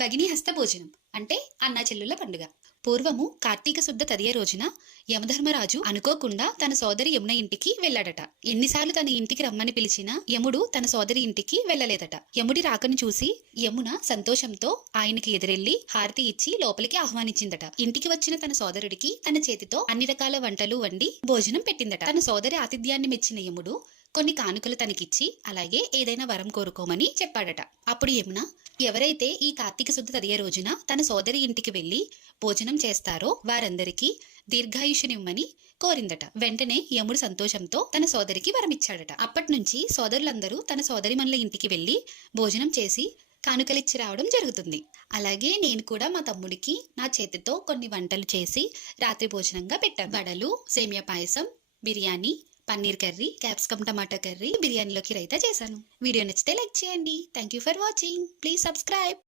భగిని హస్త భోజనం అంటే అన్నా చెల్లుల పండుగ. పూర్వము కార్తీక శుద్ధ తదియ రోజున యమధర్మరాజు అనుకోకుండా తన సోదరి యమున ఇంటికి వెళ్ళాడట. ఎన్నిసార్లు తన ఇంటికి రమ్మని పిలిచినా యముడు తన సోదరి ఇంటికి వెళ్ళలేదట. యముడి రాకను చూసి యమున సంతోషంతో ఆయనకి ఎదురెళ్లి హారతి ఇచ్చి లోపలికి ఆహ్వానించిందట. ఇంటికి వచ్చిన తన సోదరుడికి తన చేతితో అన్ని రకాల వంటలు వండి భోజనం పెట్టిందట. తన సోదరి ఆతిథ్యాన్ని మెచ్చిన యముడు కొన్ని కానుకలు తనకిచ్చి అలాగే ఏదైనా వరం కోరుకోమని చెప్పాడట. అప్పుడు యమున ఎవరైతే ఈ కార్తీక శుద్ధ తదియ రోజున తన సోదరి ఇంటికి వెళ్లి భోజనం చేస్తారో వారందరికీ దీర్ఘాయుషునిమ్మని కోరిందట. వెంటనే యముడు సంతోషంతో తన సోదరికి వరమిచ్చాడట. అప్పటి నుంచి సోదరులందరూ తన సోదరిమణుల ఇంటికి వెళ్లి భోజనం చేసి కానుకలిచ్చి రావడం జరుగుతుంది. అలాగే నేను కూడా మా తమ్ముడికి నా చేతితో కొన్ని వంటలు చేసి రాత్రి భోజనంగా పెట్టాను. వడలు, సేమియా పాయసం, బిర్యానీ, పన్నీర్ కర్రీ, క్యాప్సికమ్ టమాటా కర్రీ, బిర్యానీలోకి రైతా చేశాను. వీడియో నచ్చితే లైక్ చేయండి. Thank you for watching. Please subscribe.